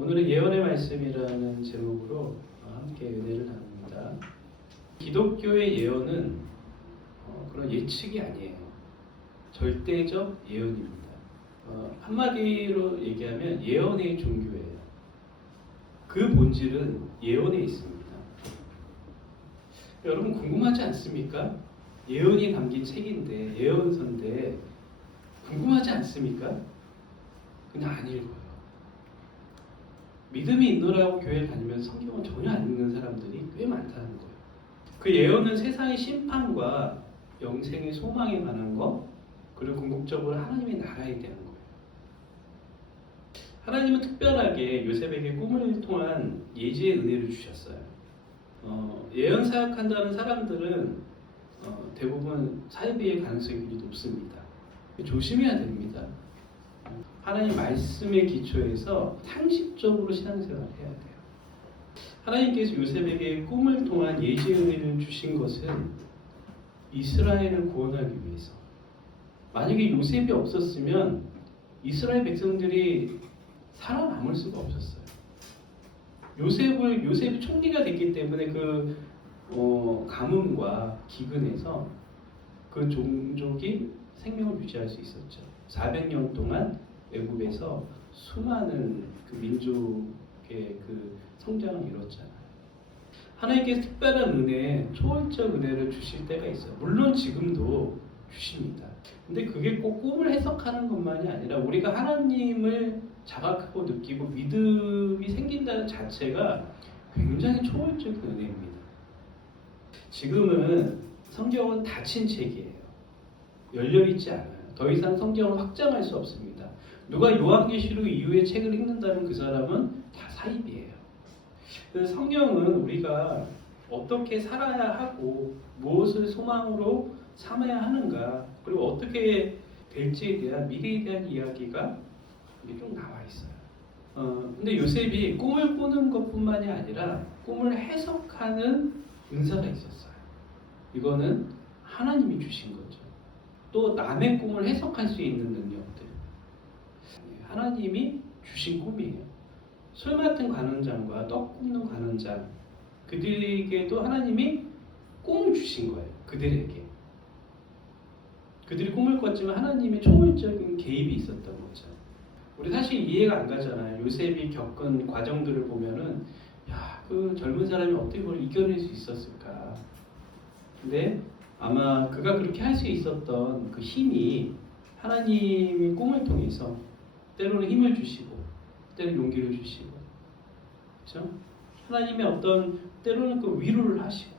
오늘은 예언의 말씀이라는 제목으로 함께 은혜를 나눕니다. 기독교의 예언은 그런 예측이 아니에요. 절대적 예언입니다. 한마디로 얘기하면 예언의 종교예요. 그 본질은 예언에 있습니다. 여러분 궁금하지 않습니까? 예언이 담긴 책인데, 예언서인데 궁금하지 않습니까? 그냥 안 읽어요. 믿음이 있노라고 교회를 다니면서 성경을 전혀 안 읽는 사람들이 꽤 많다는 거예요. 그 예언은 세상의 심판과 영생의 소망에 관한 것, 그리고 궁극적으로 하나님의 나라에 대한 거예요. 하나님은 특별하게 요셉에게 꿈을 통한 예지의 은혜를 주셨어요. 예언 사역한다는 사람들은 대부분 사이비의 가능성이 굉장히 높습니다. 조심해야 됩니다. 하나님 말씀의 기초에서 상식적으로 신앙생활을 해야 돼요. 하나님께서 요셉에게 꿈을 통한 예지의 은혜를 주신 것은 이스라엘을 구원하기 위해서. 만약에 요셉이 없었으면 이스라엘 백성들이 살아남을 수가 없었어요. 요셉이 총리가 됐기 때문에 그 가뭄과 기근에서 그 종족이 생명을 유지할 수 있었죠. 400년 동안 애굽에서 수많은 그 민족의 그 성장을 이뤘잖아요. 하나님께서 특별한 은혜, 초월적 은혜를 주실 때가 있어요. 물론 지금도 주십니다. 근데 그게 꼭 꿈을 해석하는 것만이 아니라 우리가 하나님을 자각하고 느끼고 믿음이 생긴다는 자체가 굉장히 초월적인 은혜입니다. 지금은 성경은 닫힌 책이에요. 열려있지 않아요. 더 이상 성경을 확장할 수 없습니다. 누가 요한계시록 이후의 책을 읽는다면 그 사람은 다 사입이에요. 그래서 성경은 우리가 어떻게 살아야 하고 무엇을 소망으로 삼아야 하는가, 그리고 어떻게 될지에 대한 미래에 대한 이야기가 좀 나와 있어요. 근데 요셉이 꿈을 꾸는 것뿐만이 아니라 꿈을 해석하는 은사가 있었어요. 이거는 하나님이 주신 거죠. 또 남의 꿈을 해석할 수 있는 능력들, 하나님이 주신 꿈이에요. 술 맡은 관원장과 떡 굽는 관원장, 그들에게도 하나님이 꿈을 주신 거예요. 그들에게. 그들이 꿈을 꿨지만 하나님의 초월적인 개입이 있었던 거죠. 우리 사실 이해가 안 가잖아요. 요셉이 겪은 과정들을 보면은, 야, 그 젊은 사람이 어떻게 그걸 이겨낼 수 있었을까? 근데 아마 그가 그렇게 할 수 있었던 그 힘이 하나님의 꿈을 통해서 때로는 힘을 주시고, 때로는 용기를 주시고, 그렇죠? 하나님의 어떤 때로는 그 위로를 하시고,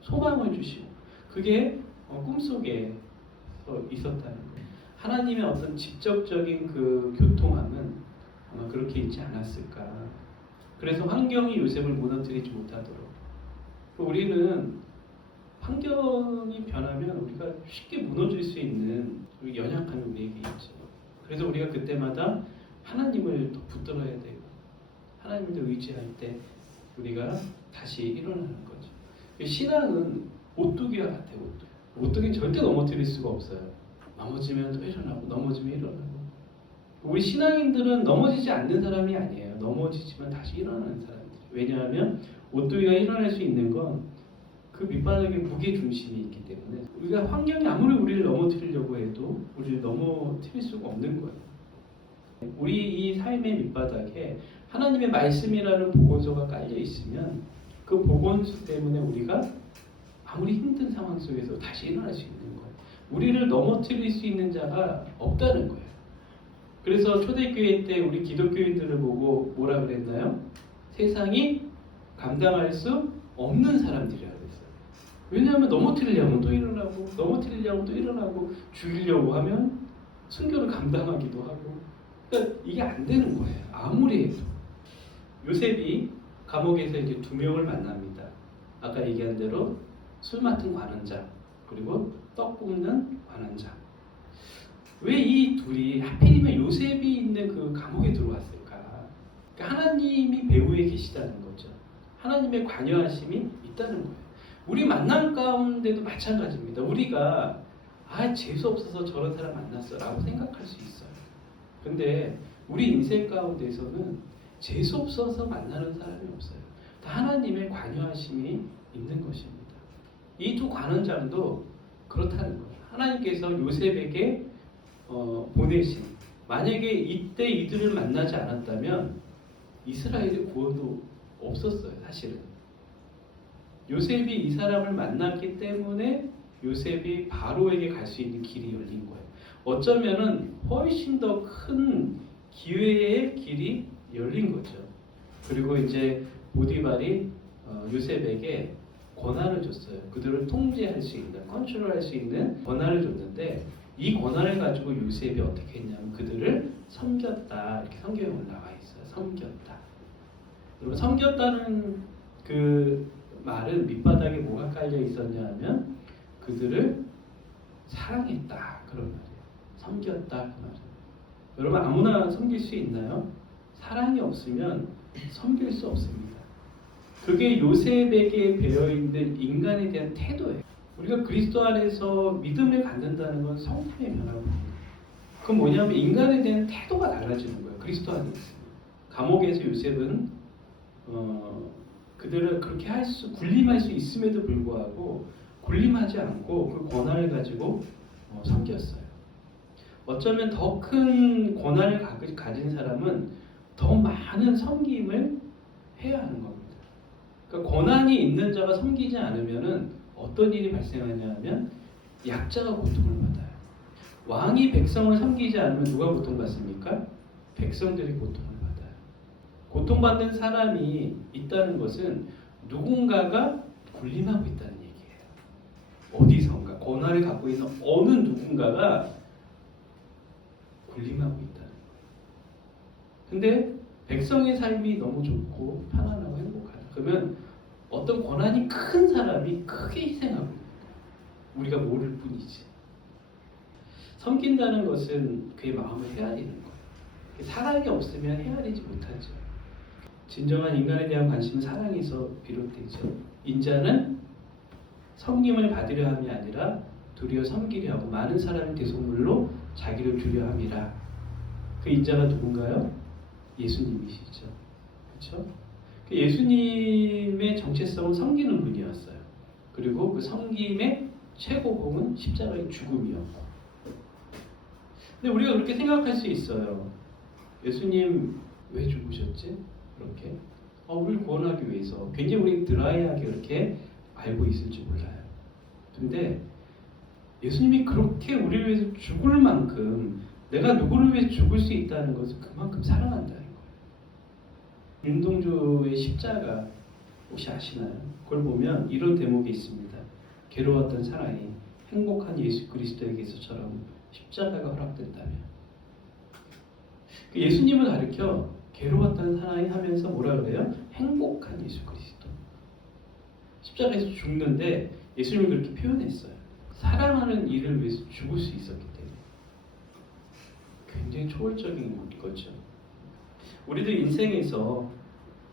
소망을 주시고, 그게 꿈속에 있었다는 거예요. 하나님의 어떤 직접적인 그 교통함은 아마 그렇게 있지 않았을까. 그래서 환경이 요셉을 무너뜨리지 못하도록. 우리는 환경이 변하면 우리가 쉽게 무너질 수 있는 우리 연약한 우리에게 있죠. 그래서 우리가 그때마다 하나님을 더 붙들어야 되고 하나님을 더 의지할 때 우리가 다시 일어나는 거죠. 신앙은 오뚜기와 같아요. 오뚜기는 절대 넘어뜨릴 수가 없어요. 넘어지면 또 일어나고 넘어지면 일어나고. 우리 신앙인들은 넘어지지 않는 사람이 아니에요. 넘어지지만 다시 일어나는 사람들. 왜냐하면 오뚜기가 일어날 수 있는 건 그 밑바닥에 무게 중심이 있기 때문에 우리가 환경이 아무리 우리를 넘어뜨리려고 해도 우리를 넘어뜨릴 수가 없는 거예요. 우리 이 삶의 밑바닥에 하나님의 말씀이라는 보건소가 깔려 있으면 그 보건소 때문에 우리가 아무리 힘든 상황 속에서 다시 일어날 수 있는 거예요. 우리를 넘어뜨릴 수 있는 자가 없다는 거예요. 그래서 초대교회 때 우리 기독교인들을 보고 뭐라 그랬나요? 세상이 감당할 수 없는 사람들이라고 했어요. 왜냐하면 넘어뜨리려면 또 일어나고, 넘어뜨리려면 또 일어나고, 죽이려고 하면 순교를 감당하기도 하고, 그러니까 이게 안 되는 거예요. 아무리 해도. 요셉이 감옥에서 이제 두 명을 만납니다. 아까 얘기한 대로 술 맡은 관원장, 그리고 떡 굽는 관원장. 왜 이 둘이 하필이면 요셉이 있는 그 감옥에 들어왔을까? 그러니까 하나님이 배후에 계시다는 거죠. 하나님의 관여하심이 있다는 거예요. 우리 만남 가운데도 마찬가지입니다. 우리가 재수 없어서 저런 사람 만났어 라고 생각할 수 있어요. 근데 우리 인생 가운데서는 재수 없어서 만나는 사람이 없어요. 다 하나님의 관여하심이 있는 것입니다. 이 두 관원장도 그렇다는 거예요. 하나님께서 요셉에게 보내신, 만약에 이때 이들을 만나지 않았다면 이스라엘의 구원도 없었어요. 사실은 요셉이 이 사람을 만났기 때문에 요셉이 바로에게 갈 수 있는 길이 열린 거예요. 어쩌면은 훨씬 더 큰 기회의 길이 열린 거죠. 그리고 이제 보디발이 요셉에게 권한을 줬어요. 그들을 통제할 수 있는, 컨트롤할 수 있는 권한을 줬는데, 이 권한을 가지고 요셉이 어떻게 했냐면 그들을 섬겼다. 이렇게 성경에 올라와 있어요. 섬겼다. 여러분, 섬겼다는 그 말은 밑바닥에 뭐가 깔려 있었냐 하면 그들을 사랑했다. 그런 말이에요. 섬겼다. 그 말은. 여러분, 아무나 섬길 수 있나요? 사랑이 없으면 섬길 수 없습니다. 그게 요셉에게 배어있는 인간에 대한 태도예요. 우리가 그리스도 안에서 믿음을 갖는다는 건 성품의 변화입니다. 그건 뭐냐면 인간에 대한 태도가 달라지는 거예요. 그리스도 안에 있으면. 감옥에서 요셉은 그들을 그렇게 군림할 수 있음에도 불구하고 군림하지 않고 그 권한을 가지고 섬겼어요. 어쩌면 더 큰 권한을 가진 사람은 더 많은 섬김을 해야 하는 겁니다. 그러니까 권한이 있는 자가 섬기지 않으면은 어떤 일이 발생하냐 하면 약자가 고통을 받아요. 왕이 백성을 섬기지 않으면 누가 고통받습니까? 백성들이 고통을 받아요. 고통받는 사람이 있다는 것은 누군가가 군림하고 있다는 얘기예요. 어디선가 권한을 갖고 있는 어느 누군가가 군림하고 있다는 거예요. 근데 백성의 삶이 너무 좋고 편안하고 행복하다. 그러면 어떤 권한이 큰 사람이 크게 희생하고 있는 거예요. 우리가 모를 뿐이지. 섬긴다는 것은 그의 마음을 헤아리는 거예요. 사랑이 없으면 헤아리지 못하죠. 진정한 인간에 대한 관심은 사랑에서 비롯되죠. 인자는 섬김을 받으려 함이 아니라 도리어 섬기려 하고 많은 사람의 대속물로 자기를 주려 함이라. 그 인자가 누군가요? 예수님이시죠. 그렇죠? 예수님의 정체성은 섬기는 분이었어요. 그리고 그 섬김의 최고봉은 십자가의 죽음이었고. 근데 우리가 그렇게 생각할 수 있어요. 예수님 왜 죽으셨지? 그렇게 우리를 구원하기 위해서. 굉장히 우리 드라이하게 그렇게 알고 있을지 몰라요. 근데 예수님이 그렇게 우리를 위해서 죽을 만큼 내가 누구를 위해 죽을 수 있다는 것은 그만큼 사랑한다는 거예요. 윤동주의 십자가 혹시 아시나요? 그걸 보면 이런 대목이 있습니다. 괴로웠던 사랑이 행복한 예수 그리스도에게서처럼 십자가가 허락된다면. 예수님을 가리켜 괴로웠던 사랑이 하면서 뭐라 그래요? 행복한 예수 그리스도. 십자가에서 죽는데 예수님이 그렇게 표현했어요. 사랑하는 이를 위해서 죽을 수 있었기 때문에. 굉장히 초월적인 거죠. 우리도 인생에서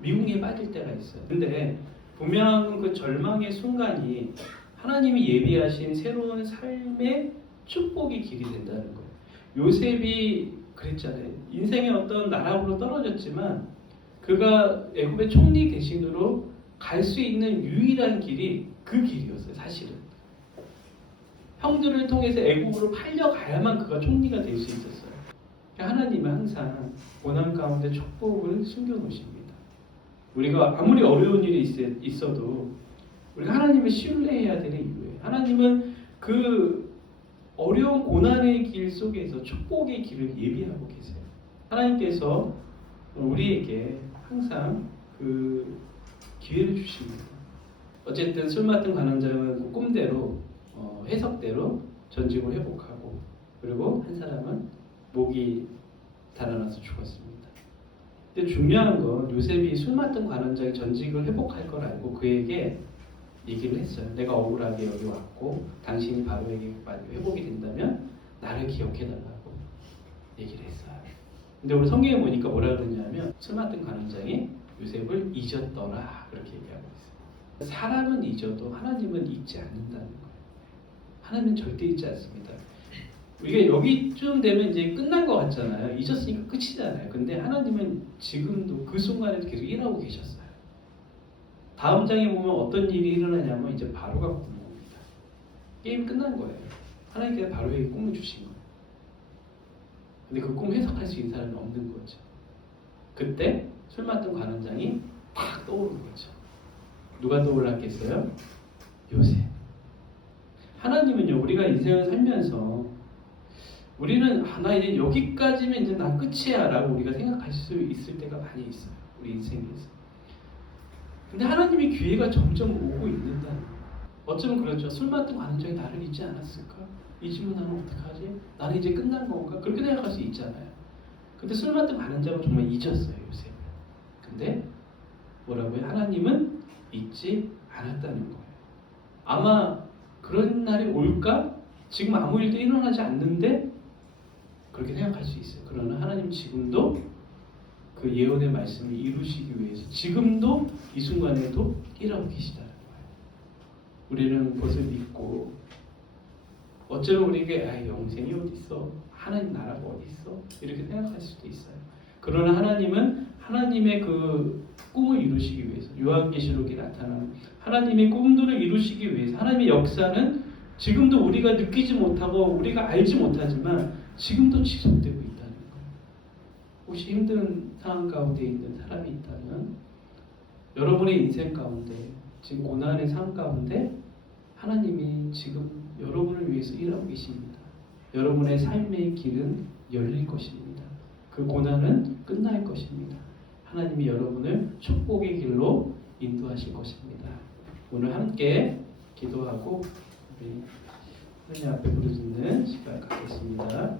미궁에 빠질 때가 있어요. 근데 분명한 그 절망의 순간이 하나님이 예비하신 새로운 삶의 축복의 길이 된다는 거예요. 요셉이 그랬잖아요. 인생의 어떤 나락으로 떨어졌지만 그가 애굽의 총리 대신으로 갈 수 있는 유일한 길이 그 길이었어요. 사실은. 형들을 통해서 애굽으로 팔려가야만 그가 총리가 될 수 있었어요. 하나님은 항상 고난 가운데 축복을 숨겨놓으십니다. 우리가 아무리 어려운 일이 있어도 우리가 하나님을 신뢰해야 되는 이유예요. 하나님은 그 어려운 고난의 길 속에서 축복의 길을 예비하고 계세요. 하나님께서 우리에게 항상 그 기회를 주십니다. 어쨌든 술 맡은 관원장은 꿈대로 해석대로 전직을 회복하고, 그리고 한 사람은 목이 달아나서 죽었습니다. 근데 중요한 건 요셉이 술 맡은 관원장이 전직을 회복할 걸 알고 그에게 얘기를 했어요. 내가 억울하게 여기 왔고 당신이 바로에게 회복이 된다면 나를 기억해달라고 얘기를 했어요. 근데 우리 성경에 보니까 뭐라 그러냐면 술 맡은 관원장이 요셉을 잊었더라 그렇게 얘기하고 있어요. 사람은 잊어도 하나님은 잊지 않는다는 거예요. 하나님은 절대 잊지 않습니다. 우리가 여기쯤 되면 이제 끝난 것 같잖아요. 잊었으니까 끝이잖아요. 근데 하나님은 지금도 그 순간에도 계속 일하고 계셨어요. 다음 장에 보면 어떤 일이 일어나냐면 이제 바로가 꿈을 옵니다. 게임 끝난 거예요. 하나님께서 바로에게 꿈을 주신 거예요. 근데 그 꿈을 해석할 수 있는 사람이 없는 거죠. 그때 술 맡은 관원장이 팍 떠오르는 거죠. 누가 떠올랐겠어요? 요셉. 하나님은요, 우리가 인생을 살면서 우리는 나 이제 여기까지면 이제 난 끝이야 라고 우리가 생각할 수 있을 때가 많이 있어요. 우리 인생에서. 근데 하나님의 기회가 점점 오고 있는다는 거예요. 어쩌면 그렇죠. 술 맡은 관원장이 나를 잊지 않았을까? 잊으면 나는 어떡하지? 나는 이제 끝난 건가? 그렇게 생각할 수 있잖아요. 근데 술 맡은 관원장은 정말 잊었어요, 요셉. 근데 뭐라고요? 하나님은 잊지 않았다는 거예요. 아마 그런 날이 올까? 지금 아무 일도 일어나지 않는데 그렇게 생각할 수 있어요. 그러나 하나님 지금도 그 예언의 말씀을 이루시기 위해서 지금도 이 순간에도 일하고 계시다는 거예요. 우리는 그것을 믿고 어쩌면 우리에게 영생이 어디 있어? 하나님 나라가 어디 있어? 이렇게 생각할 수도 있어요. 그러나 하나님은 하나님의 그 꿈을 이루시기 위해서 요한계시록에 나타나는 하나님의 꿈들을 이루시기 위해서 하나님의 역사는 지금도 우리가 느끼지 못하고 우리가 알지 못하지만 지금도 지속되고 있다는 거예요. 혹시 힘든 상황 가운데 있는 사람이 있다면 여러분의 인생 가운데 지금 고난의 삶 가운데 하나님이 지금 여러분을 위해서 일하고 계십니다. 여러분의 삶의 길은 열릴 것입니다. 그 고난은 끝날 것입니다. 하나님이 여러분을 축복의 길로 인도하실 것입니다. 오늘 함께 기도하고 우리 하나님 앞에 부르짖는 시간 갖겠습니다.